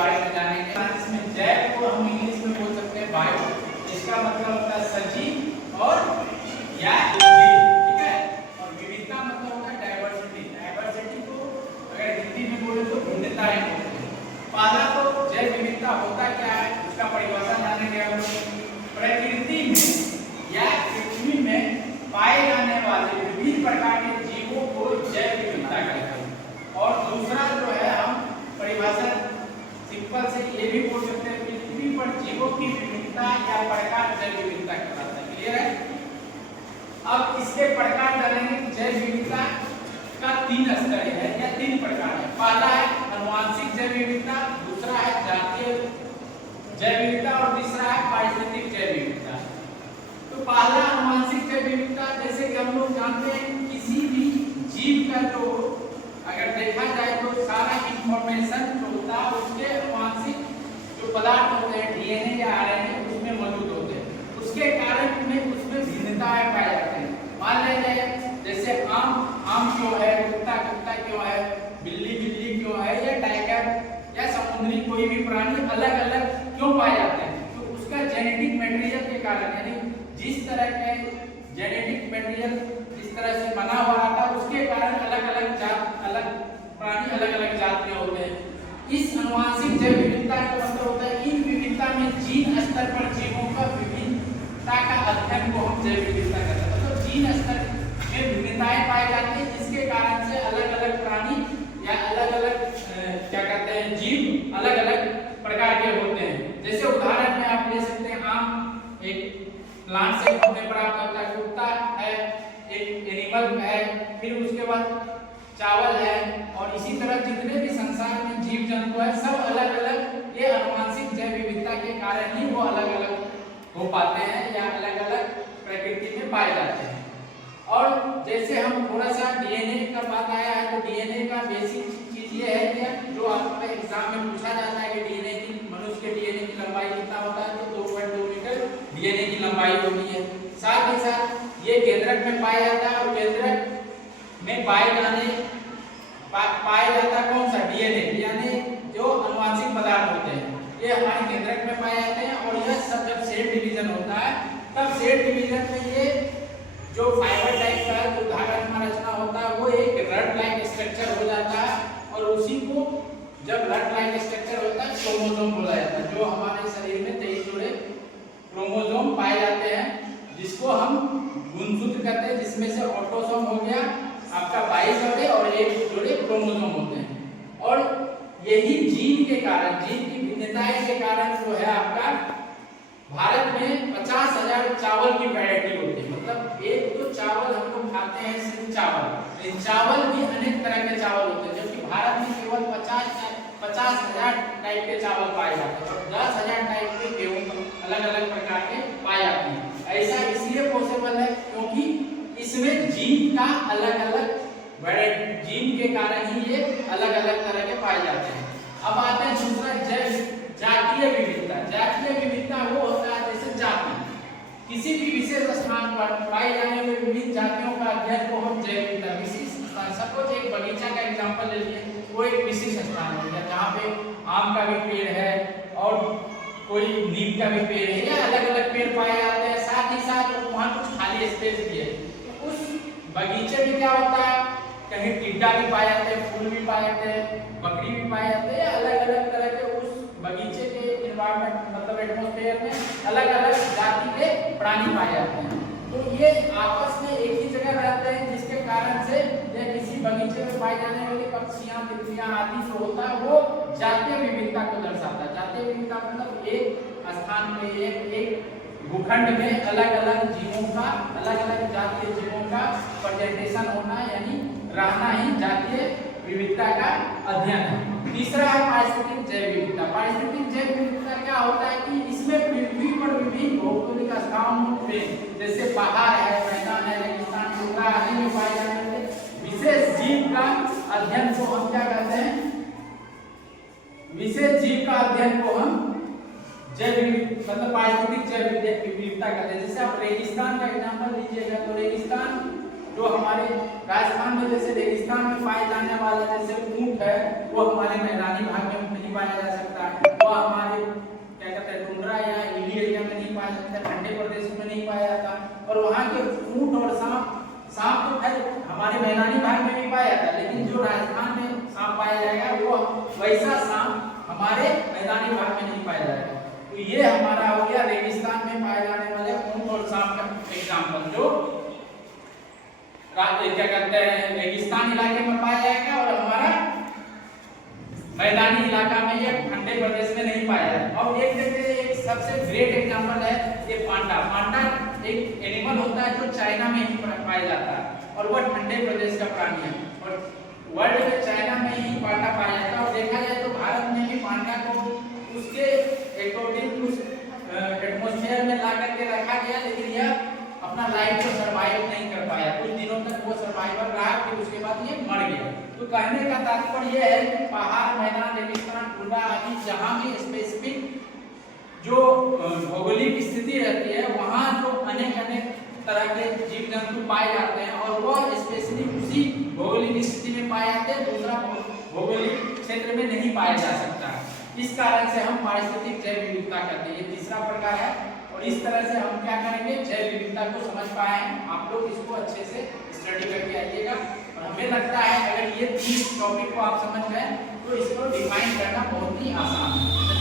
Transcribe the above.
बारे में जानेंगे। इसमें जैव को हम इंग्लिश में बोल सकते हैं बायो, इसका मतलब होता है सजीव और या निर्जीव, ठीक है। और विविधता मतलब होता है डाइवर्सिटी। डाइवर्सिटी को अगर हिंदी में बोले तो भिन्नताएं होती है। पहला तो जैव विविधता होता क्या है, उसका परिभाषा जानेंगे हम लोग। प्रकृति में या पृथ्वी में पाए जाने वाले विभिन्न प्रकार के जीवों को जैव विविधता कहते हैं। और दूसरा जो है हम परिभाषा सिंपल से ये भी बोल सकते हैं, पृथ्वी पर जीवों की विविधता या प्रकार जैव विविधता कहलाता है। क्लियर है? अब इसके प्रकार जानेंगे। जैव विविधता का 3 स्तर है या 3 प्रकार है। पहला है आनुवंशिक जैव विविधता, दूसरा है जातीय जैव विविधता और तीसरा है पारिस्थितिक जैव विविधता। तो पहला आनुवंशिक जैव विविधता, जैसे कि हम लोग जानते हैं किसी भी जीव का जो अगर देखा जाए तो सारा इंफॉर्मेशन जो होता है उसके आनुवंशिक जो पदार्थ होते हैं डीएनए या आरएनए उसमें मौजूद होते हैं। उसके कारण में उसमें भिन्नताएं पाई जाती हैं। मान लीजिए जैसे आम क्यों है, कुत्ता क्यों है, बिल्ली क्यों है, या टाइगर या समुद्री कोई भी प्राणी अलग अलग क्यों पाए जाते हैं, तो उसका जेनेटिक मटेरियल के कारण, यानी जिस तरह के जेनेटिक मटेरियल जिस तरह से बना हुआ था उसके कारण अलग अलग प्राणी अलग अलग जात के होते हैं। इस आनुवंशिक जैव विविधता का मतलब होता है इन विविधता में जीन स्तर पर जीवों का विभिन्नता का अध्ययन को हम जैव विविधता कहते हैं। मतलब जीन स्तर में विभिन्नताएं पाई जाती है जिसके कारण से अलग अलग प्राणी या अलग अलग क्या कहते हैं जीव अलग अलग प्रकार के होते हैं। जैसे उदाहरण में आप ले सकते हैं आम एक प्लांट से हमें प्राप्त होता है, कुत्ता है एक एनिमल है, फिर उसके बाद चावल है, और इसी तरह जितने भी संसार में जीव जंतु है सब अलग अलग ये आनुवंशिक जैव विविधता के कारण ही वो अलग अलग हो पाते हैं या अलग अलग प्रकृति में पाए जाते हैं। और जैसे हम थोड़ा सा डीएनए का बात आया है तो डीएनए का बेसिक चीज ये है कि जो आपके एग्जाम में पूछा जाता है कि डीएनए की मनुष्य के डीएनए की लंबाई कितना होता है, तो 2.2 मीटर डीएनए की लंबाई होती है। साथ ही साथ ये केंद्रक में पाया जाता है और केंद्रक में पाया जाता कौन सा डीएनए, यानी जो आनुवंशिक पदार्थ होते हैं ये हमारे केंद्रक में पाए जाते हैं। और यह सब जब सेल डिवीजन होता है तब सेल डिवीजन में ये जो फाइबर टाइप का जो धागा हमारा रचना होता है वो एक रड लाइक स्ट्रक्चर हो जाता है, और उसी को जब रड लाइक स्ट्रक्चर होता है क्रोमोसोम बोला जाता है। जो हमारे शरीर में 23 जोड़े क्रोमोसोम पाए जाते हैं जिसको हम गुणसूत्र कहते हैं, जिसमें से ऑटोसोम हो गया आपका 22 जोड़े और 1 जोड़े क्रोमोसोम होते हैं। और यही जीन के कारण, जीन की भिन्नताएं के कारण जो है आपका भारत में 50,000 चावल की वैरायटी होती है। मतलब एक तो चावल हम लोग खाते हैं सिर्फ चावल, लेकिन चावल भी अनेक तरह के चावल होते हैं, जबकि भारत में केवल 50,000 टाइप के चावल पाए जाते हैं और 10,000 टाइप के गेहूं अलग अलग प्रकार के पाए जाते हैं। ऐसा इसलिए पॉसिबल है क्योंकि इसमें जीन का अलग अलग जीन के कारण ही ये अलग अलग तरह के पाए जाते हैं। अब आते हैं दूसरा जैव जातीय विविधता। जातीय विविधता वो होता है जैसे जाति किसी भी विशेष स्थान पर पाई जाने वाली विभिन्न जातियों का अध्ययन को हम जैव विविधता। विशेष स्थान, सपोज एक बगीचा का एग्जांपल ले लिए, वो एक विशेष स्थान हो गया जहाँ पे आम का भी पेड़ है और कोई नीम का भी पेड़ है या अलग अलग पेड़ पाए जाते हैं। साथ ही साथ वहाँ कुछ खाली स्पेस भी है, तो उस बगीचे में क्या होता है कहीं टिड्डा भी पाए जाते हैं, फूल भी पाए जाते हैं, बकरी भी पाए जाते हैं, अलग अलग तरह के उस बगीचे के एनवायरनमेंट मतलब एटमॉस्फेयर में अलग अलग जाति के प्राणी पाए जाते हैं। तो ये आपस में एक ही जगह रहते हैं जिसके कारण से या किसी बगीचे में पाए जाने वाली पक्षियां तितलियां आदि जो होता है वो जातीय विविधता को दर्शाता है। जातीय विविधता मतलब एक स्थान पे एक भूखंड में अलग अलग जीवों का, अलग अलग जातीय जीवों का प्रेजेंटेशन होना यानी रहना ही जातीय विविधता का अध्ययन है। तीसरा है पारिस्थितिक जैव विविधता। पारिस्थितिक जैव विविधता क्या होता है कि इसमें पृथ्वी पर विभिन्न भौगोलिक स्थानों पे जैसे पहाड़ है, मैदान है, रेगिस्तान, टुकड़ा आदि में पाए जाने वाले विशेष जीव का अध्ययन को हम क्या कहते हैं, विशेष जीव का अध्ययन को हम जैव मतलब पारिस्थितिक जैव विविधता कहते हैं। जैसे आप रेगिस्तान का एग्जांपल लीजिएगा तो रेगिस्तान जो हमारे राजस्थान में जैसे रेगिस्तान में पाए जाने वाला जैसे ऊंट है वो हमारे मैदानी भाग में नहीं पाया जा सकता है। वैसा सांप हमारे मैदानी भाग में नहीं पाया जाएगा। तो ये हमारा हो गया रेगिस्तान में पाए जाने वाले ऊंट और सांप का एग्जाम्पल, जो क्या कहते हैं रेगिस्तान इलाके में पाया जाएगा और हमारा मैदानी इलाका में या ठंडे प्रदेश में नहीं पाया जाएगा। अब एक देखते हैं एक सबसे ग्रेट एग्जांपल है ये पांडा। पांडा एक एनिमल होता है जो चाइना में ही पाया जाता है और वह ठंडे प्रदेश का प्राणी है और वर्ल्ड में चाइना में ही पांडा पाया जाता है। और देखा जाए तो भारत में भी पांडा को उसके अकॉर्डिंग उस एटमॉस्फेयर में ला करके रखा गया, लेकिन यह अपना लाइफ को सरवाइव नहीं कर पाया। कुछ दिनों तक वो सर्वाइवल रहा, फिर उसके बाद ये मर गया। तो कहने का तात्पर्य यह है कि पहाड़, मैदान, रेगिस्तान, टुंड्रा आदि जहाँ भी स्पेसिफिक जो भौगोलिक स्थिति रहती है वहाँ जो अनेक तरह के जीव जंतु पाए जाते हैं और वह स्पेसिफिक उसी भौगोलिक स्थिति में पाए जाते हैं, दूसरा भौगोलिक क्षेत्र में नहीं पाया जा सकता। इस कारण से हम पारिस्थितिक जैव विविधता कहते हैं। ये तीसरा प्रकार है और इस तरह से हम क्या करेंगे, जैव विविधता को समझ पाए हैं। आप लोग इसको अच्छे से स्टडी करके आइएगा और हमें लगता है अगर ये 3 टॉपिक को आप समझ गए तो इसको डिफाइन करना बहुत ही आसान है।